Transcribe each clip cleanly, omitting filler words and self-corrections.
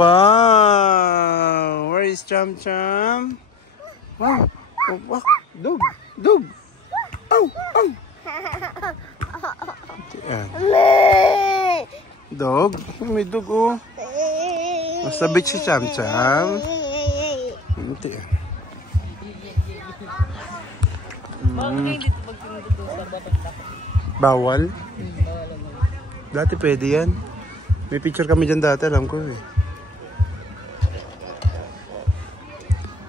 Wow! Where is Cham Cham? Wow! Oh, wow! Dog! Dog! Oh! Oh! Dog? May dog oh. Nasa beach si Cham Cham. Hindi. Bawal? Dati pwede yan. May picture kami dyan dati, alam ko eh.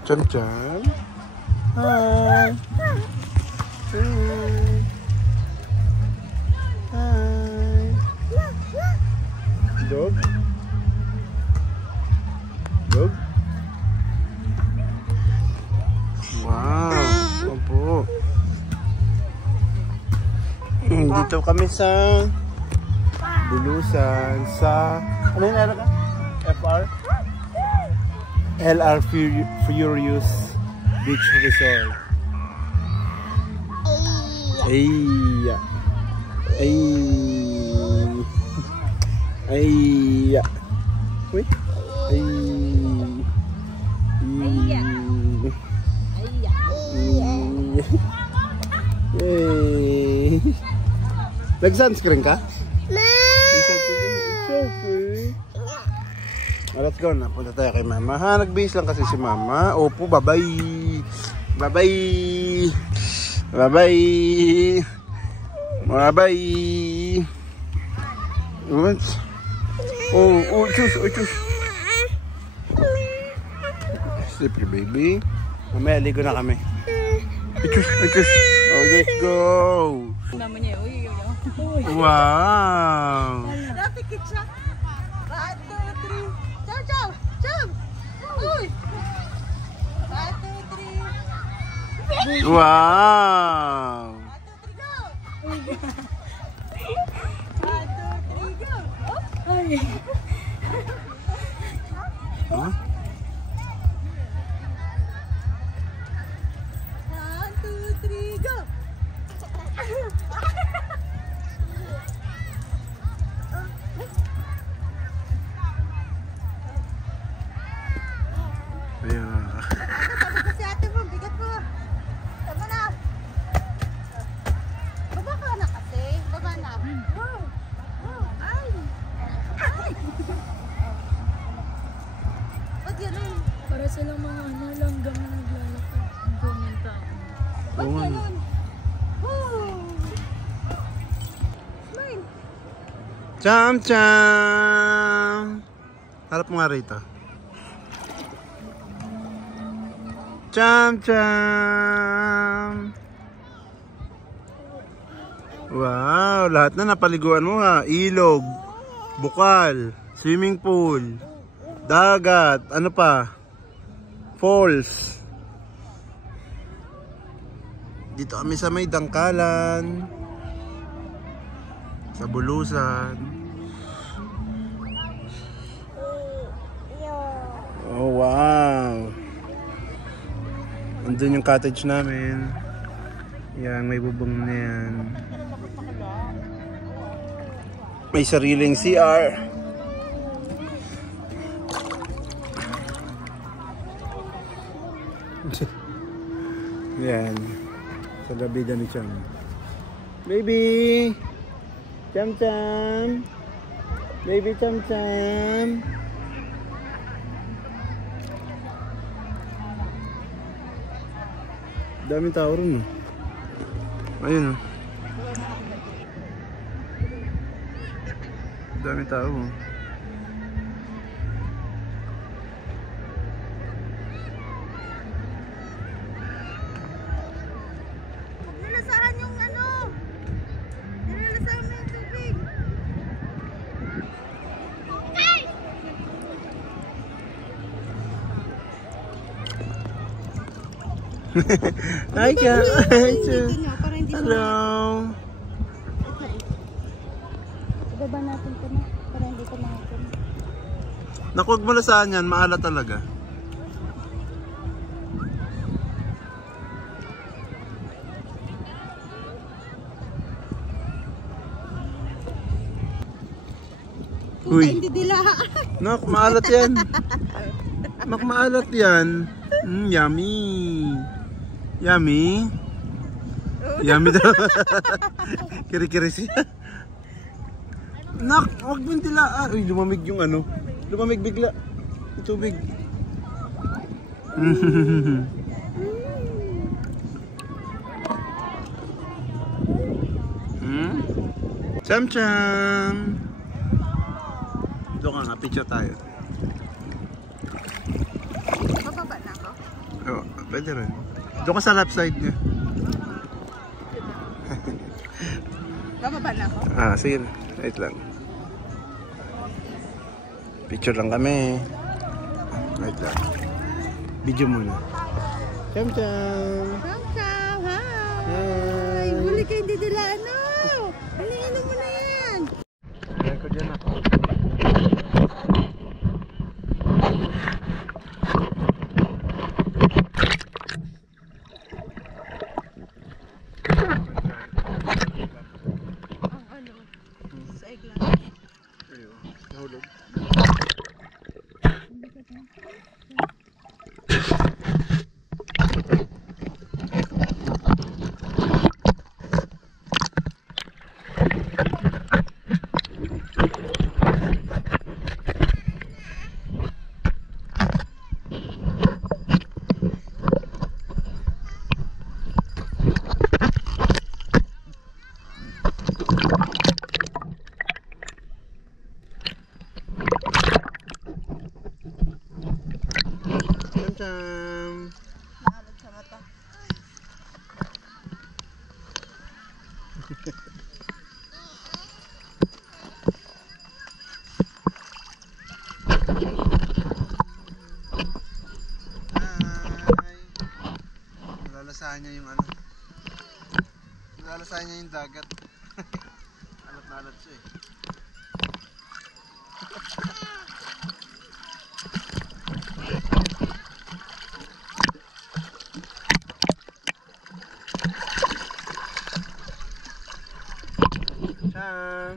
Cham Cham. Hi. Hi. Hi. Dog? Dog? Wow. Opo. Dito kami sa Bulusan sa ano yun ka? FR? LR Furious Beach Resort. Ay. Ay. Ay. Wait. Ay. Ay. Nag-sunscreen ka? Let's go na. Punta tayo kay mama. Ha, nag-base lang kasi si mama. Opo, bye-bye. Bye-bye. Bye-bye. Bye-bye. What? Oh, choose. Slippery baby. Mamaya, ligo na kami. Choose. Oh, let's go. Mama niya, uy. Wow. Dati kitsa. 1, 2, 3. Jump. Uy. 1, 2, 3. Wow. 1, 2, 3, go. 1, 2, 3, go. Ay. Huh? 1, 2, 3, go. Yeah. Si ate mo, bigat mo. Tama na. Baba ka na kasi. Baba na. Wow. Ay. Ba't yan eh? Para silang mga langgam na naglalakad. Ang ganyan tao. Ba't ganun? Smile. Cham Cham. Harap mo nga rito. Cham Cham. Wow, lahat na napaliguan mo ha. Ilog, bukal, swimming pool, dagat, ano pa? Falls. Dito kami sa may dangkalan. Sa Bulusan. Oh wow. Andun yung cottage namin. Yan, may bubong na yan. May sariling CR. Yan. Sa labida ni Cham. Baby! Cham Cham! Baby Cham Cham! Daming tao rin. Ayun. Daming tao. Nilalasahan yung ano. Nilalasahan mo yung tubig. Hi guys! Hello! Ibaba natin ito na. Para hindi ito natin. Naku, huwag mo lasaan yan. Maala talaga. Uy. Hindi dila. Nak, maalat yan. Nak, maalat yan. Yummy. Yummy. Yummy daw. Kiri-kiri siya. Nak, huwag mong dilaan. Uy, lumamig yung ano. Lumamig bigla. Yung tubig. Cham-cham. Doon ka nga, picture tayo. Bababa na ako. Oo, pwede rin. Doon ka sa left side niya. Bababa na ako. Ah, sige. Wait lang. Picture lang kami. Wait lang. Video muna. Cham-cham. Cham-cham, hi! Hi! Huli ka hindi dila, ano? Ano mo na yan? Kaya ko dyan ako. Ang ano? Sa eglan. Ayun, nahulog. Cham-cham. Naalad sa mata. Hi! Nalalasahan niya yung ano. Nalalasahan niya yung dagat. Alat na alat siya eh. Cham!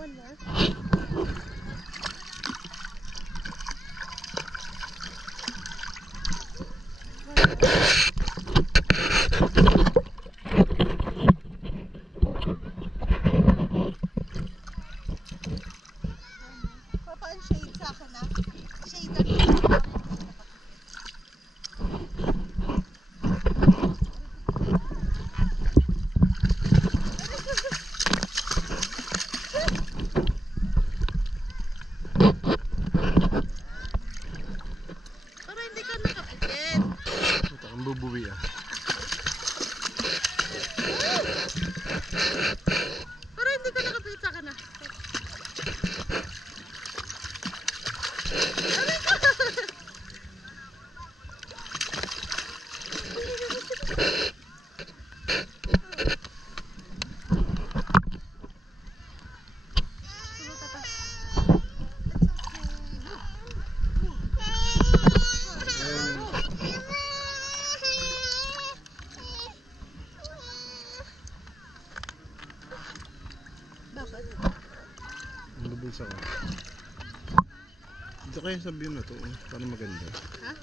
One more. Papa, ang shade sa akin na. Shade na. Para hindi ka nakapikit. Ito, ang bubuwi ah. Para hindi ka nakapikit sa akin na. Bakit? Ang bubulsa ko. Dito kayo sa view na to. Para maganda. Ha?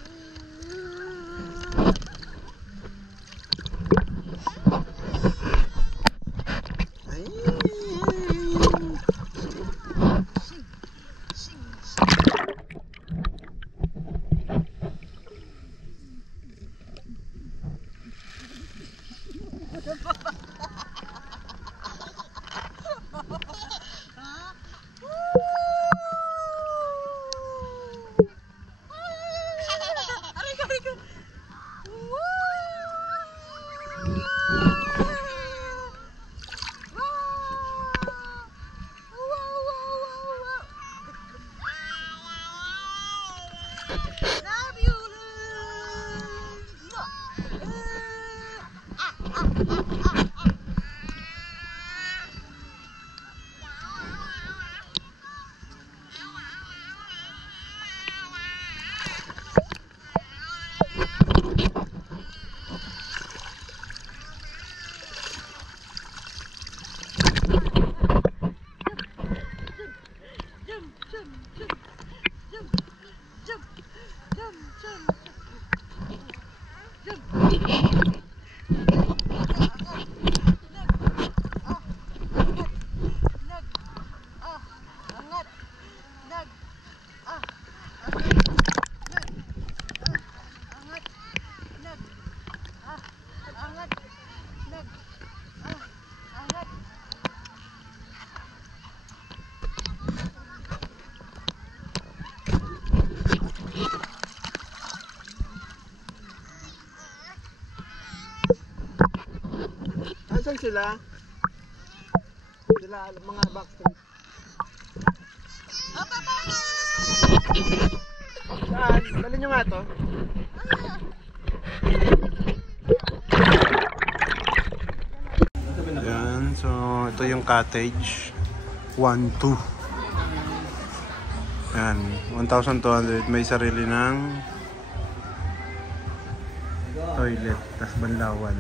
Ay! Nasaan sila? Sila mga backstreet. Saan? Dali nyo nga to. Ayan, so ito yung cottage. 1-2. Ayan, 1,200. May sarili ng toilet, tas banlawan.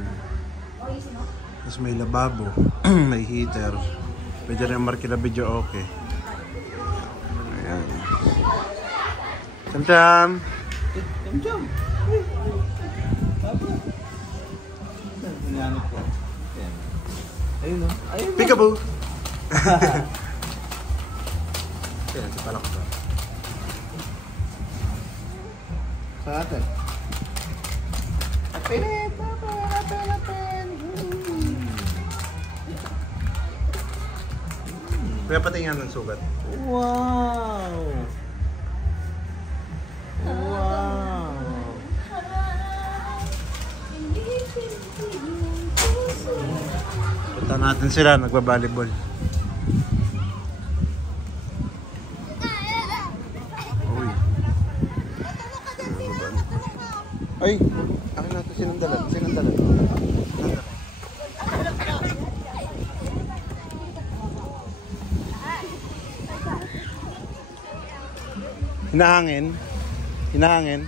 Tapos may lababo, may heater. Pwede rin markila video okay. Ayan. Cham-cham! Cham-cham! Ayun o. Peekaboo! Ayan, si Palak ba? Sa atin. Apinit! Kaya patingin ng sugat. Wow! Wow! Punta natin sila, nagbabalibol. Uy. Ay! Akin natin sinandalan. Sinandalan. Hinahangin. Hinahangin.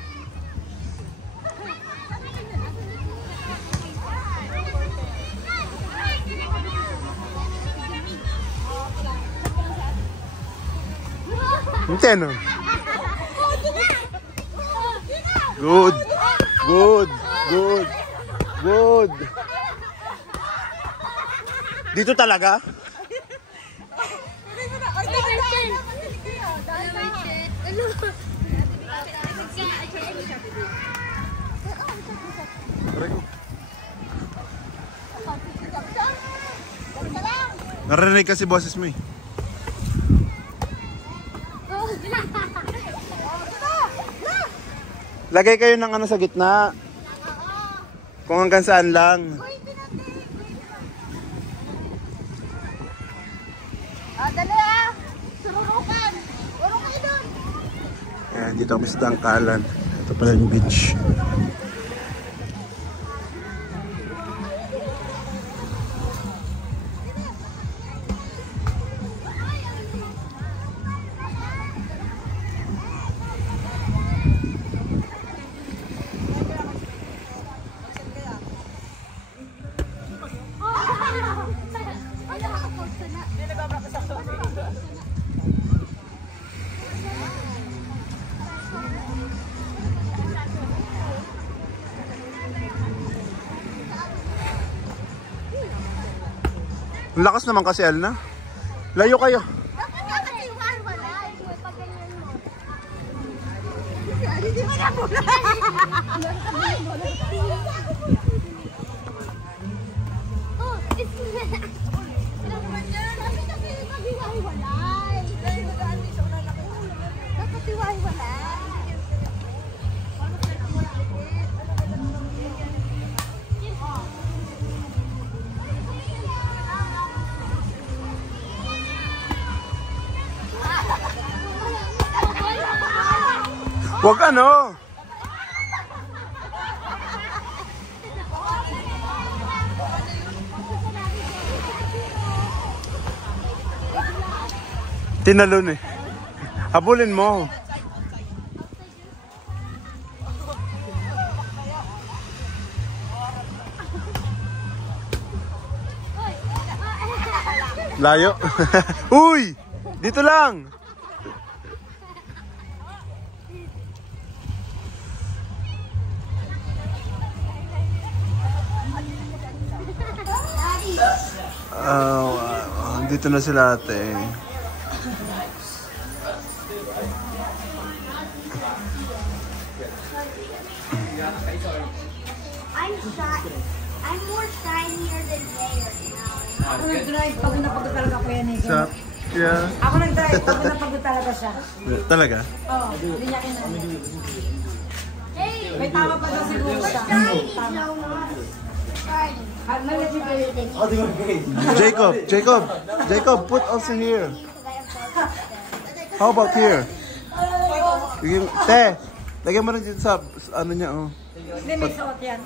Hintay no? Good. Good. Good. Good. Dito talaga? Narinig kasi boses mo eh. Lagay kayo ng ano sa gitna. Kung hanggang saan lang. Dali ah! Sururukan! Urong kayo doon! Ayan, dito kami sa Dangkalan. Ito pala yung beach. Ang lakas naman kasi, Alna. Layo kayo. Dapat nakatiwan wala. Pag ganyan mo. Hindi mo na muna. Oh, it's dapat iwahiwalay. Huwag ano. Tinalon eh. Habulin mo. Layo. Uy! Dito lang. Dito na sila ate. I'm more shinier than they are now. Ako nag-drive pag napagod talaga ko yan eh. Sup? Yeah. Ako nag-drive pag napagod talaga siya. Talaga? Oo, hindi niya kinala. Hey! May tama pa daw siguro siya. Shiny, no, not shiny. Jacob, put also here. How about here? Te, lagyan mo rin dito sa ano niya, oh. Hindi, may suot yan.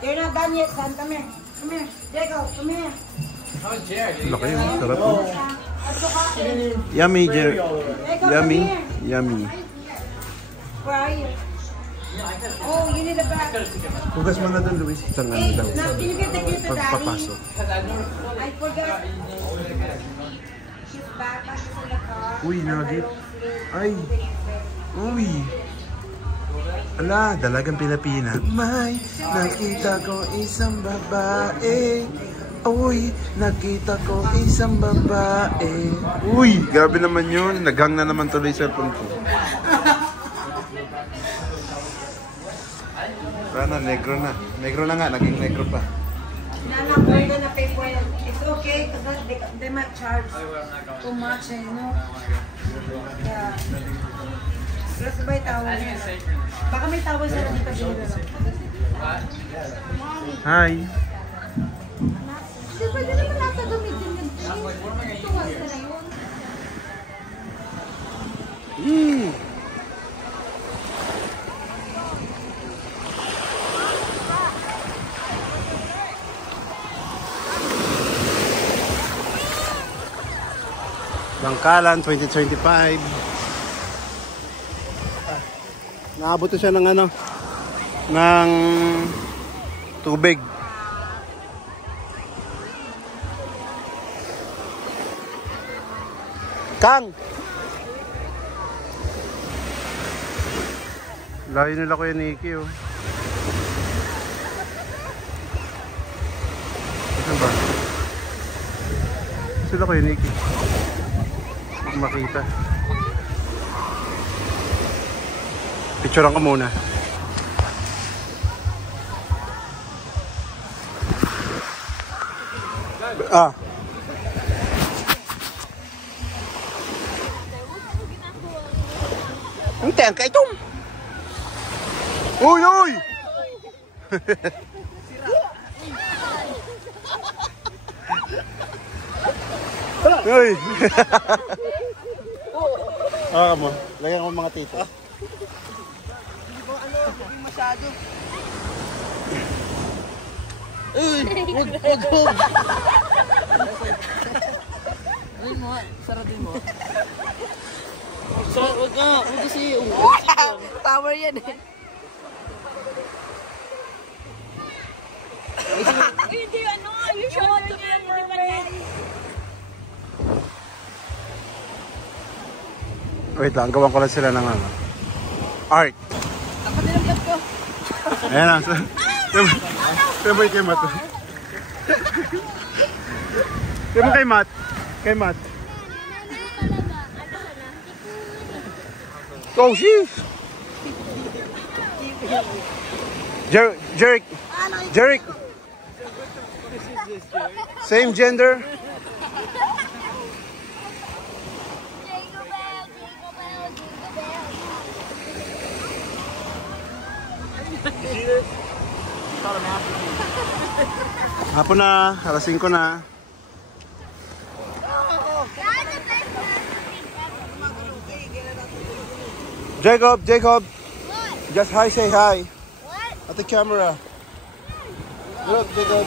You're not done yet, son. Come here. Come here. Jacob, come here. Laki yun, sarap oh. Yummy, Yummy, yummy. Where are you? Oh, you need a bag. Hugas mo na doon, Luis. Isang ano daw. Now, can you get the key to Daddy? Pagpapasok. I forgot. His backpack is in the car. Uy, nugget. Ay. Uy. Ala, dalagang Pilipina. May nakita ko isang babae. Uy, nakita ko isang babae. Uy, grabe naman yun. Naghang na naman tuloy sa cellphone ko. Sana, negro na. Negro na nga, naging negro pa. Nanak, we're gonna pay for it. It's okay because they might charge too much, you know. Yeah. Plus may tawag niya. Baka may tawag siya na dito dito. Hi. Kasi pwede naman nasa gamitin yun. Tuwas ka na yun. Bangkalan 2025. Naabot siya ng ano, ng tubig. Kang! Layo nila Kuya Nikki, oh. Saan ba? Sila Kuya Nikki. Makita. Picturean ko muna. Ah. Ang tengka ito. Uy, uy. Uy. Ah, mo. Lagyan ko mga tito. Hindi ba ano, hindi masyado. Uy, wag. Ay mo, saradin mo. Wag kasi. Power yan eh. Hindi ano, you should want to be a mermaid. Wait lang, gawan ko lang sila ng ano. Art. Ako din ang vlog ko. Ayan na. Sabay kay Matt. Sabay kay Matt. Kay Matt. Oh, sheesh. Jerick. Same gender. Hapon na, alas 5 na. Jacob, What? just hi, say hi. What? At the camera. Look, Jacob.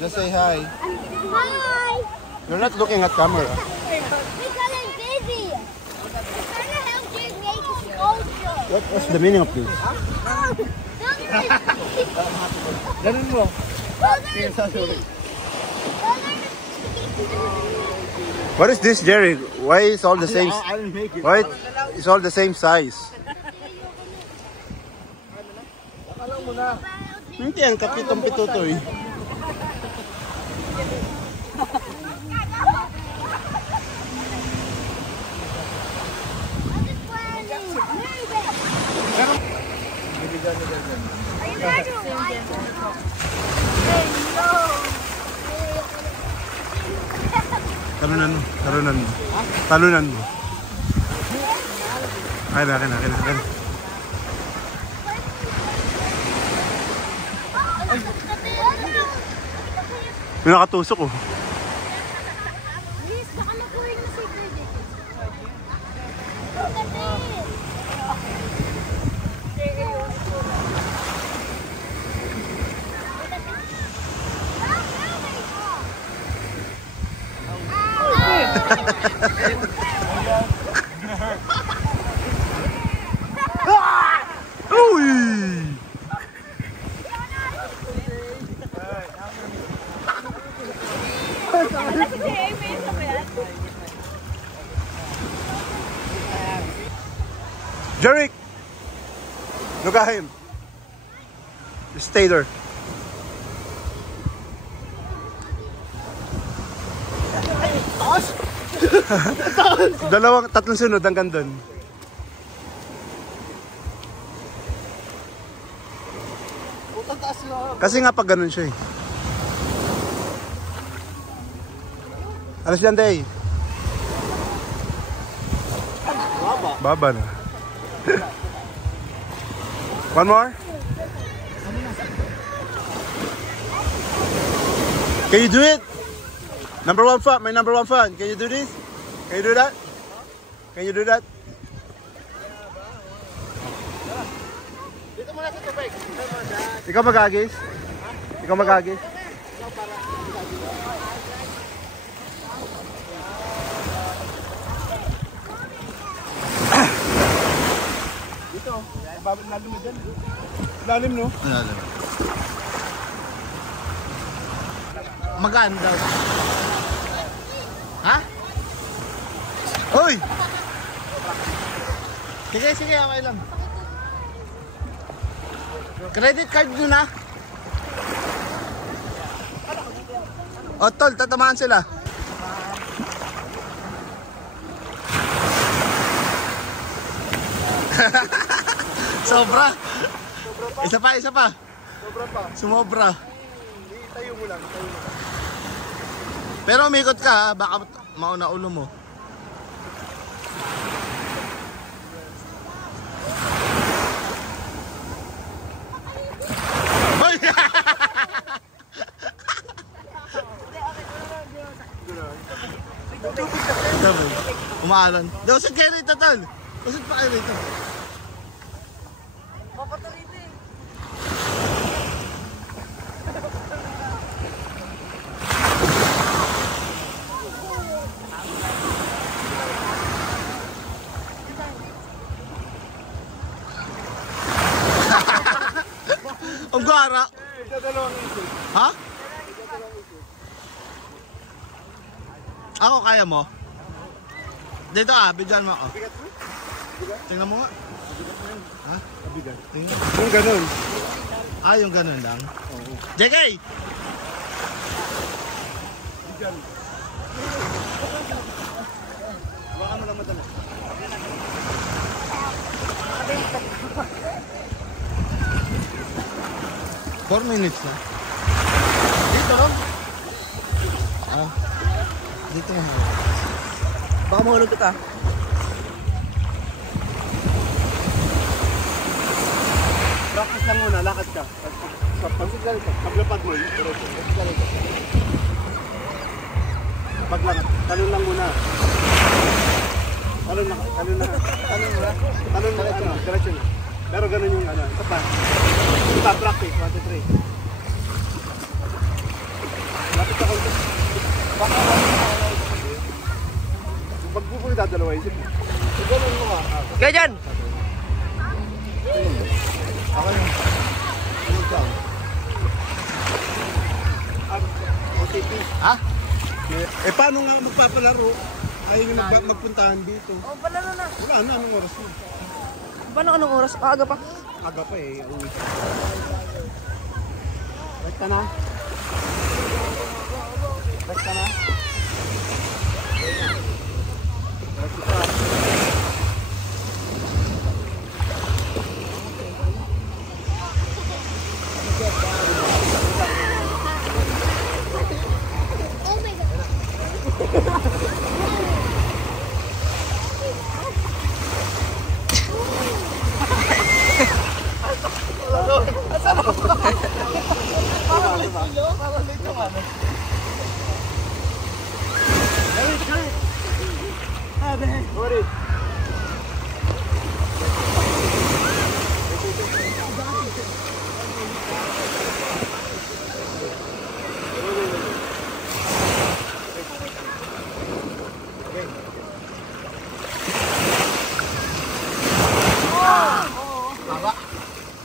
Just say hi. Hi! You're not looking at camera. Because I'm busy. I'm trying to help you make a sculpture. What's the meaning of this? Ganun mo. What is this, Jerry? Why is all the same? I didn't make it. Why it's all the same size? Hindi yan, kapitong pitutoy. Talunan mo. Akin na. May nakatusok oh. Please, baka makuhin mo si Freddy. Look at this. Uy! Jerick! Look at him. Just stay there. Tatlong sunod hanggang doon. Kasi nga pag ganun siya eh. Alas yan, Day. Baba na. One more? Can you do it? Number one fan, my number one fan. Can you do this? Can you do that? Can you do that? Ikaw mag-agis? Ikaw mag-agis? Dito, lalim mo dyan. Lalim no? Lalim. Magaan daw. Ha? Hoy! Sige, sige, okay lang. Credit card nyo na. O tol, tatamaan sila. Sobra. Isa pa, isa pa. Sobra pa. Sumobra. Tayo mo lang, tayo mo. Pero umikot ka ha, baka mauna ulo mo. Umaalan. Usod kayo rito, tol. Usod pa kayo rito. Papatalito eh. Ang gara. Ha? Ako kaya mo? Dito ah, bigyan mo ako. Tingnan mo nga. Ha? Tingnan. Yung ganun. Ah, yung ganun lang? Oo. JK! Bigyan. Baka mo lang madala. 4 minutes na. Dito lang. Ah. Dito na. Baka mahulog kita. Practice lang muna, lakad ka. Paglapad mo, paglakad, talon lang muna. Talon na. Talon na, diretso na. Pero ganun yung ano, ito pa. Ito pa, practice, 1, 2, 3. Lapit ka konti. Baka pag mo kung dadalawa, isip mo. Ganun mo ka. Kaya dyan! Ako yung ikaw. OTP. Ha? Eh paano nga magpapalaro? Ayaw yung magpuntahan dito. Oh, palaro na. Wala na, anong oras mo? Paano anong oras? Aga pa? Aga pa eh, uwi. Right ka na? Right ka na? Oh my God. Parang late yung ano.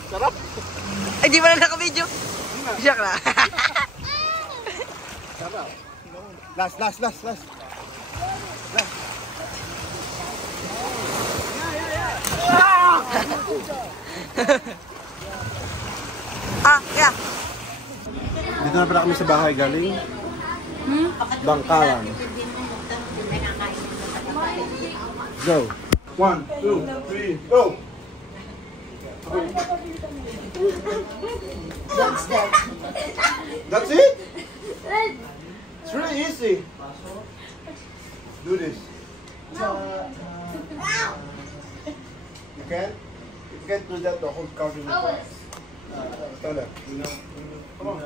Sarap. Ay, di ba na naka-video? Siyak na. Sarap. Last. Yeah. Dito na pala kami sa bahay galing. Bangkalan. Go. 1, 2, 3, go! That's it? It's really easy. Do this. You can't? If you can't do that, the whole country will fall. Stand up. Come on.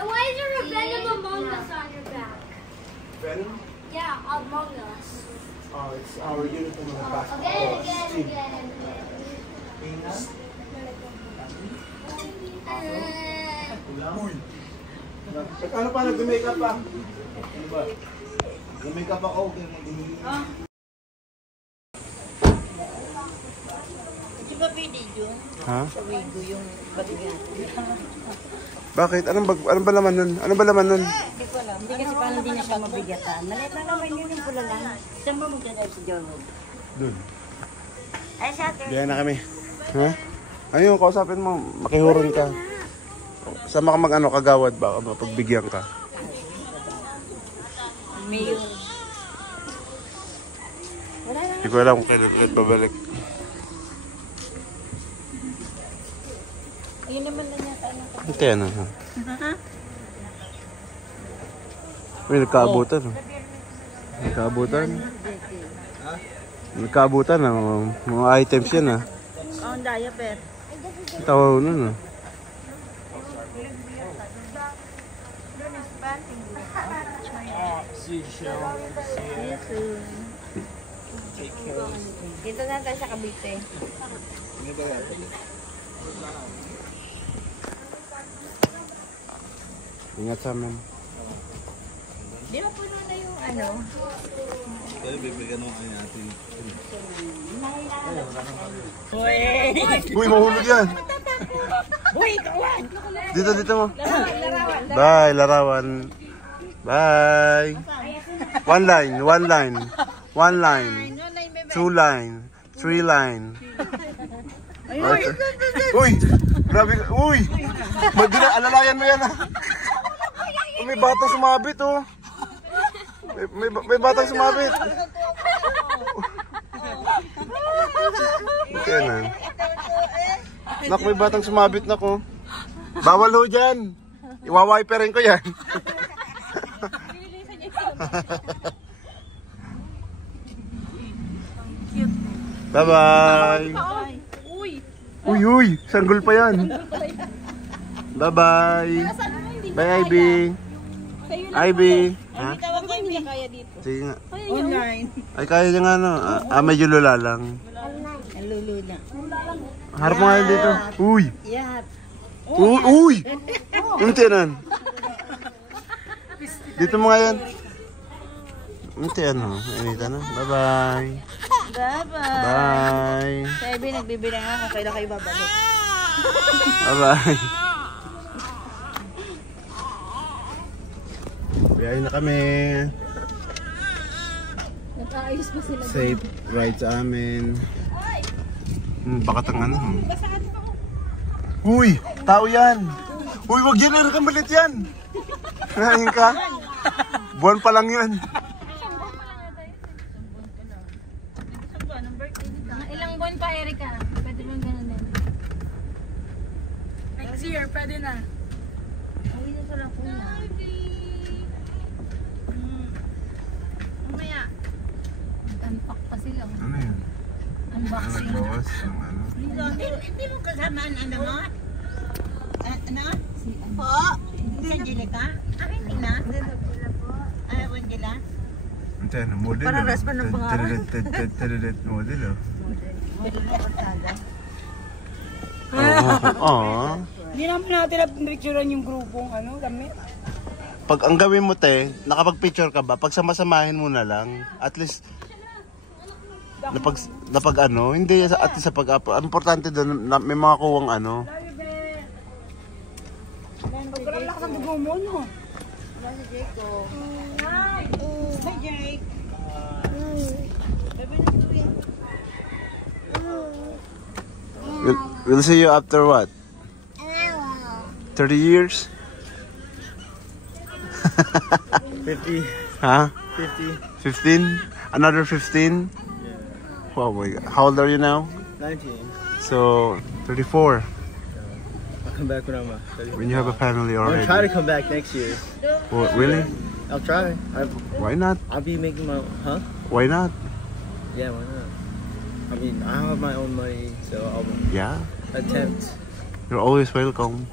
And why is there a venom Among Us on your back? Venom? Yeah, Among Us. Oh, it's our uniform on the back. Again. Ano pa? Nag-makeup pa? Ano ba? Nag-makeup ako. Di ba video? Ha? Sa wigo yung batigyan. Bakit? Ano ba laman nun? Ano ba laman nun? Hindi ko alam. Hindi kasi paano din na siya mabigatan. Maliit lang naman yun yung pula lang. Saan mo magdadrive si John? Dun. Ay, sa atin. Biyahe na kami. Ha? Ayun, kausapin mo. Makihuron ka. Sama ka mag-ano, kagawad ba? Pagbigyan ka. May yung... Hindi ko alam kung kailan babalik. Ayun naman na niya tayo. Ito yan, ha? Uy, nagkaabutan. Nagkaabutan, ha? Mga items yan, ha? Oh, ang diaper. Tawa nun, ha? Dito na tayo sa Cavite. Ingat sa amin. Di ba puno na yung ano? Kaya bibigyan mo kay atin. Uy, mahulog yan! Uy, kawan! Dito mo. Larawan. Bye, larawan. Bye. One line. 2 line. 3 line. Uy! Grabe ka. Uy! Alalayan mo yan, ha? May batang sumabit, oh. May batang sumabit. Ito yan, ha? Nak, may batang sumabit na ko. Bawal ho dyan. Iwawiperin ko yan. Bye-bye. Uy, sanggol pa yan. Bye-bye. Bye, Ivy. Ivy. Ha? Tawag ko hindi kaya dito. Sige nga. Online. Ay, kaya niya nga, no? Medyo lula lang. Ang luluna. Harap mo nga yun dito. Uy! Yat. Uy! Unti nan. Dito mo nga yan. Unti ano. Inita na. Bye-bye. Bye-bye. Bye. Sa Ivy, nagbibilang ako kung kailan kayo babalik. Bye-bye. Biyahin na kami. Nakaayos ba sila? Safe ride sa amin. Bakit ang ano? Uy! Tao yan! Uy, wag yan! Meron kang balit yan! Nahin ka? Buwan pa lang yan. Ilang buwan pa, Erika? Pwede bang ganun din? Next year, pwede na. Uwi na sa po na. Mamaya. Mag-unpack pa sila. Ano yun? Unboxing. Nagbawas ng ano? Hindi mo kasamaan ano mo? Ano? Po? Hindi Angelica? Hindi na. Ay, Angela? Ito yan, model. Para rest pa ng pangalan. Model, oh. Hindi naman natin na-picturean yung grupong damit. Pag ang gawin mo, te, nakapag-picture ka ba? Pag samasamahin mo na lang, at least, napag ano, hindi at least sa pag-up. Importante doon, may mga kuwang ano. Pagkarap lakas ang dugo mo, no? Wala si Jake, oh. Hi, Jake. We'll see you after what? 30 years? 50. Huh? 50. 15? Another 15? Yeah. Oh my God. How old are you now? 19. So, 34. I'll come back when I'm 35. When you have a family I'm already. gonna try to come back next year. What, really? I'll try. Why not? I'll be making my, huh? Why not? Yeah, why not? I mean, I have my own money, so I'll Yeah. attempt. You're always welcome.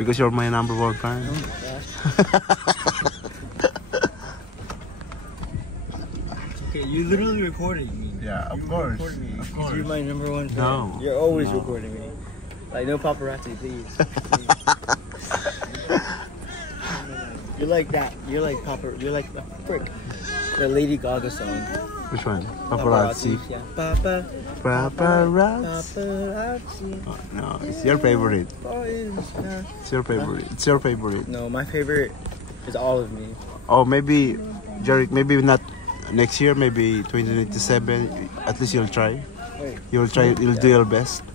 Because you're my number one fan. Oh my gosh. Okay, you're literally recording me. Yeah, of You're course. recording me. Of 'Cause course. You're my number one fan. No. You're always No. recording me. Like, no paparazzi, please. You're like that. You're like the frick. The Lady Gaga song. Which one? Paparazzi. Yeah. Papa. Paparazzi. Paparazzi. Oh, no, it's your favorite. It's your favorite. It's your favorite. No, my favorite is All of Me. Oh, maybe, Jerick, maybe not next year, maybe 2097. At least you'll try. Wait. You'll try. You'll do your best.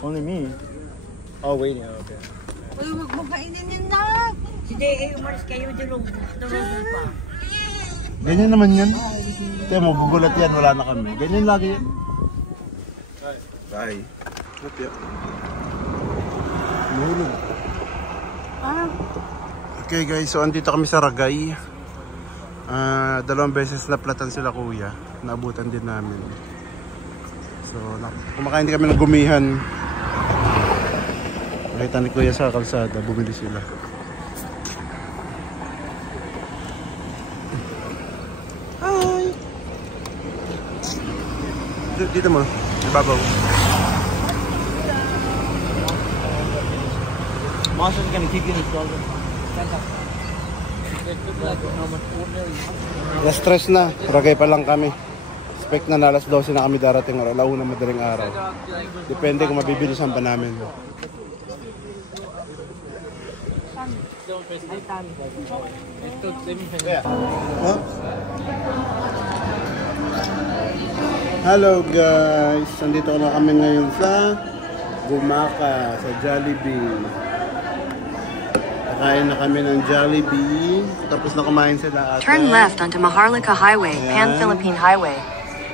Only me. Oh, wait. No, okay. Uy, huwag mo kainin yun na. Si Jay, umalis kayo dulog pa. Ganyan naman yan. Kaya magugulat yan, wala na kami. Ganyan lagi yan. Bye. Mahulog. Okay guys, so andito kami sa Ragay. 2 beses naplatan sila kuya. Naabutan din namin. So, kumakain din kami ng gumihan. Nakita ni kuya sa kalsada, bumili sila. Hi! Dito mo, ibabaw. Monster's gonna keep you in the struggle. Na-stress na, Ragay pa lang kami. Expect na alas 12 na kami darating araw, launa madaling araw. Depende kung mabibilisan pa namin. Huh? Hello guys! Nandito na kami ngayon sa Gumaka, sa Jollibee. Kakain na kami ng Jollibee. Tapos na kumain sila ate. Turn left onto Maharlika Highway, Pan-Philippine Highway.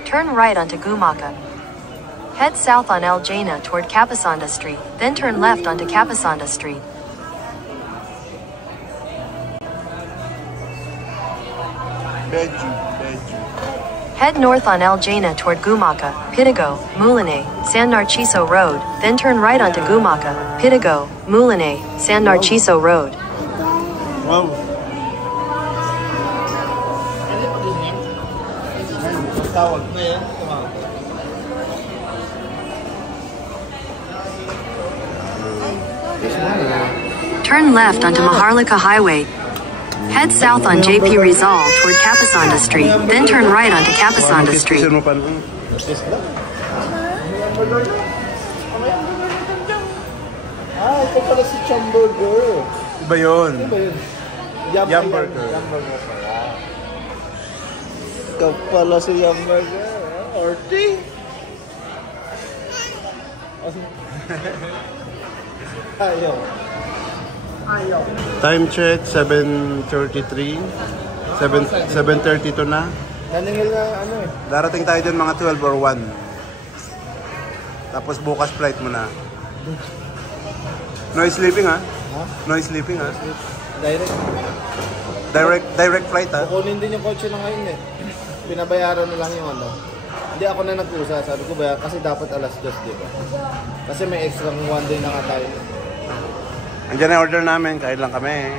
Turn right onto Gumaka. Head south on El Jaina toward Capasanda Street, then turn left onto Capasanda Street. Beju. Head north on El Jaina toward Gumaka, Pitigo, Muline, San Narciso Road, then turn right onto Gumaka, Pitigo, Muline, San Narciso Road. Wow. Tawag mo yan. Turn left onto Maharlika Highway. Head south on JP Rizal toward Capasanda Street, then turn right onto Capasanda Street. Mo pa ito pala si Chamburger. Iba yun. Yamburger. Ito pala si Yamburger. Orty. Ayaw. Time check, 7:33. 7:32 na. Naningil na ano eh. Darating tayo dun mga 12 or 1. Tapos bukas flight mo na. No sleeping ha? Ha? No sleeping ha? Direct Flight ha? kukunin din yung kotse na ngayon eh. Binabayaran na lang yung ano. Hindi ako na nag-usa, sabi ko ba, kasi dapat alas 2, di ba? Kasi may extra 1 day na nga tayo. Andiyan na order namin, kain lang kami.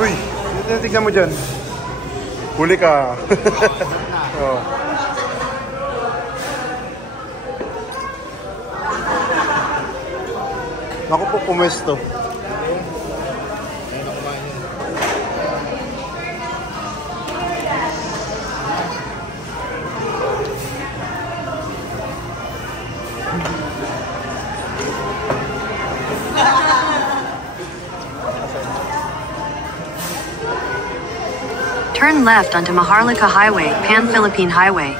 Uy, tignan mo dyan. Huli ka. Oh. Ako po pumesto. Turn left onto Maharlika Highway, Pan-Philippine Highway.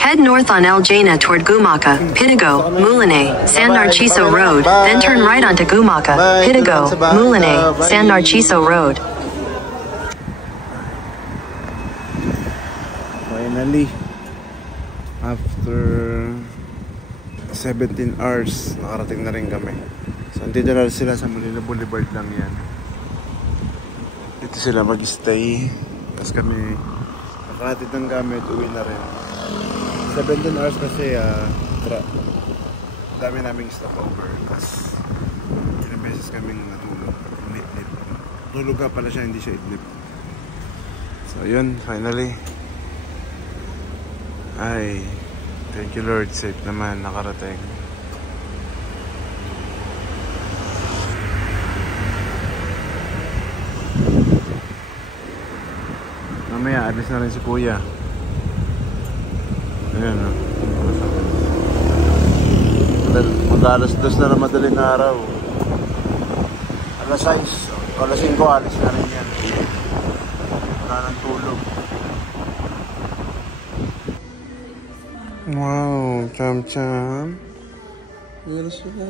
Head north on El Jaina toward Gumaca, Pitigo, Mulinay, San Narciso Road, then turn right onto Gumaca, Pitigo, Mulinay, San Narciso Road. Finally, after 17 hours, nakarating na rin kami. So, andito na sila sa Molino Boulevard lang yan. Dito sila mag-stay. Tapos kami, nakahatid ng gamit, uwi na rin. 17 hours kasi, dami naming stopover. Tapos, ilang beses kaming natulog. Tulog ka pala siya, hindi siya idlip. So, yun, finally. Ay, thank you Lord, safe naman, nakarating. Mamaya, alis na rin si Kuya. Ayan o. Mag-alas 2 na madaling araw. Alas 6, alas 5, alis na rin yan. Wala nang tulog. Wow, cham-cham. Meron sila.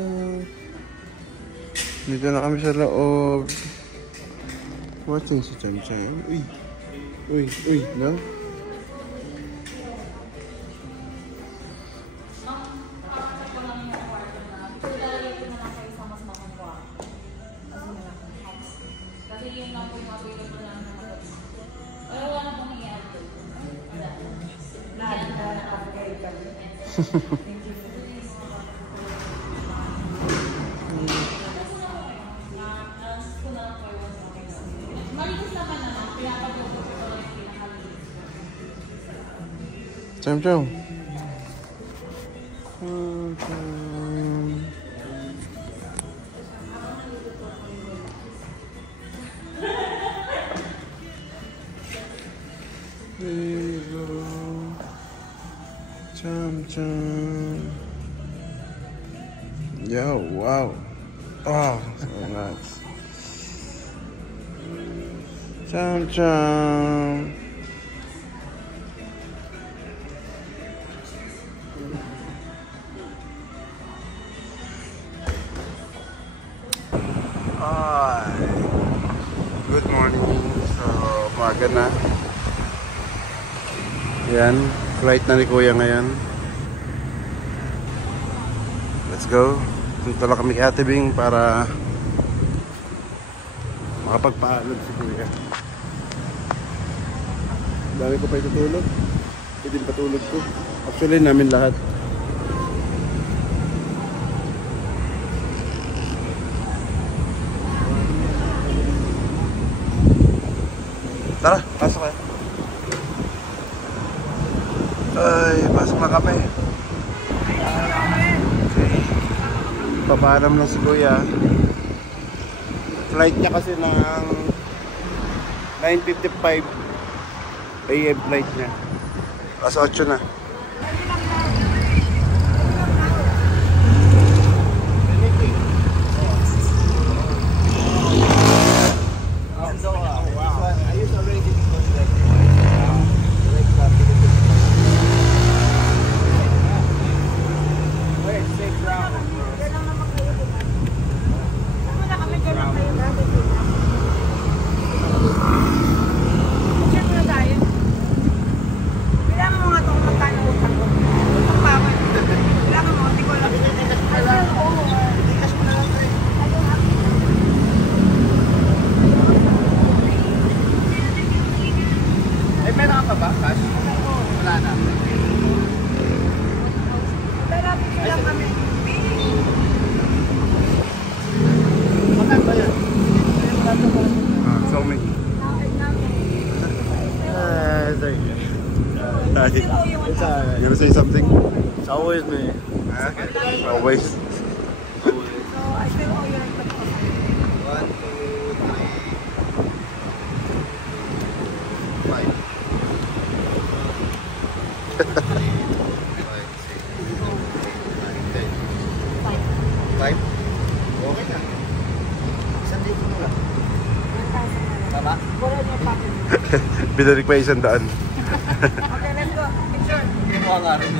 Dito na kami sa loob. Watching si cham-cham. Uy, no? Cham-cham. Cham-cham. Yo, wow. Oh, so nice. Cham-cham. Hi. Good morning. So, umaga na. Yan, flight na ni Kuya ngayon. Let's go. Punta lang kami kay Ate Bing para makapagpaalog si Kuya. Dami ko pa itutulog. Pwede patulog ko. Actually, namin lahat. Tara, pasok kayo. Ay, pasok na kami. Okay. Papaalam na si Kuya. Flight niya kasi ng 9:55 AM flight niya. Alas 8 na. It's always me. Okay. Always. So, I still owe you like the post. 1, 2, 3, 4, 5. 5, 6, 7, 8, 9, 10. 5? Okay na. Isang dito mo lang. Tama? Binalik pa 100. Okay, let's go. Picture. Hindi mo nga rin.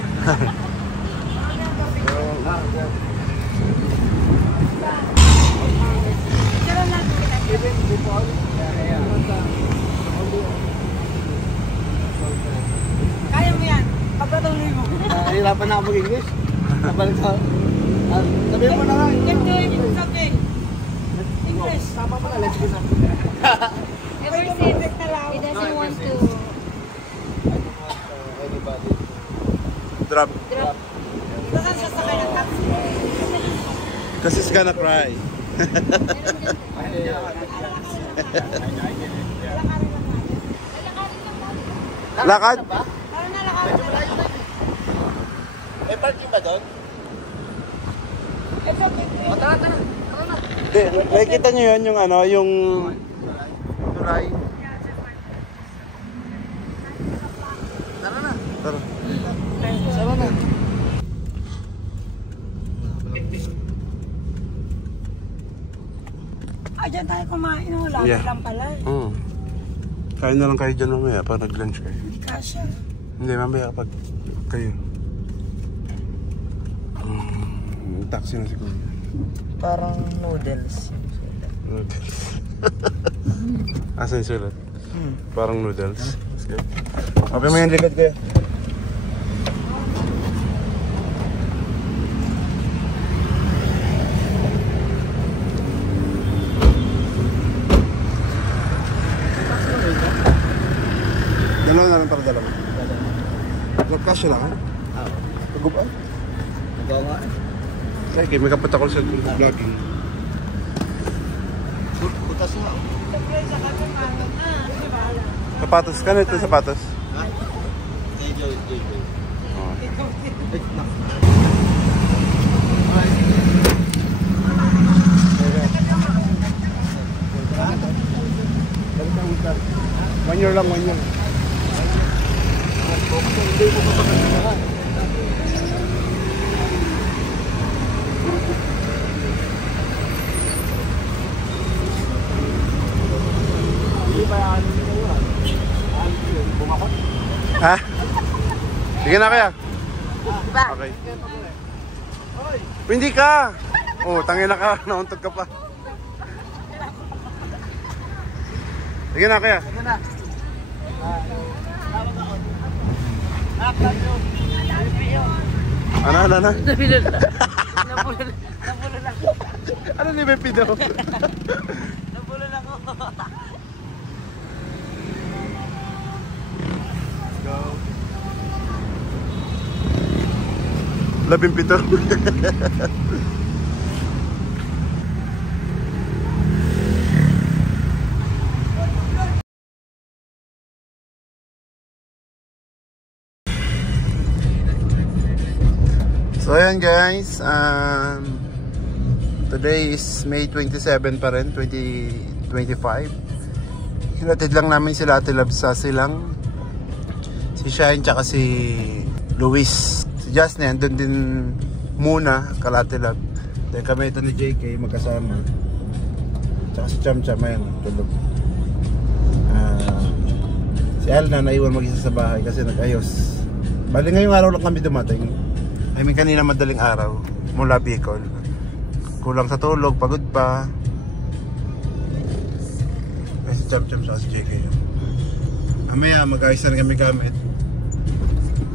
Kaya mo yan. Pagpatuloy mo. Hirapan na ako mag-English. Sabalik sa... Sabihin mo na nga. Keep doing something. English. Tama pala, let's go na. Ever since he doesn't want to Anybody. Drop. Saan siya sakay ng taxi? Kasi he's gonna cry. Lakad? Parang nalakarin na lang. May parking ba doon? It's okay. Hindi, nakikita nyo yun, yung ano, yung... Tulay. Tara. Sama na. Diyan tayo kumain. Wala Yeah. lang pala. Kain na lang kayo dyan mamaya pag nag-lunch kayo. Hindi kasha. Hindi, mamaya pag kayo. Taxi na si Kuya. Parang noodles. Noodles. Asan yung sulat? Parang noodles. Let's go. Kapit mo yung likod kayo. Dalawa na lang para dalawa. Cash lang, ha? Pagod ba? Ikaw nga. Okay, may kapat ako sa vlogging. Putas nga. Sapatos ka na ito, sapatos. Ha? Joy. One year lang, 1 year. Ha? Sige na kaya. Okay. Hindi ka. Oh, tangin na ka. Nauntog ka pa. Sige na kaya. Ano? Ano ni Bepi daw? Nabulan ako. Labing pito. So ayan guys, today is May 27 pa rin, 2025. Hinatid lang namin sila Ate Love sa Silang. Si Shine tsaka si Luis. Si Justin andun din muna, kala Ate Love. Then kami ito ni JK magkasama. Tsaka si Cham Cham, ayan, tulog. Si Alna naiwan mag-isa sa bahay kasi nag-ayos. Bali ngayong araw lang kami dumating. I mean, kanina madaling araw mula Bicol. Kulang sa tulog, pagod pa. Ay, si Cham Cham sa si JK. Mamaya mag-ayos na kami gamit.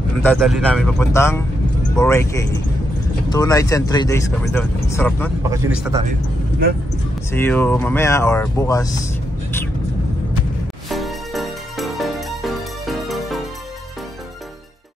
Ang dadali namin papuntang Boracay. 2 nights and 3 days kami doon. Sarap nun, bakasyonista tayo. See you mamaya or bukas.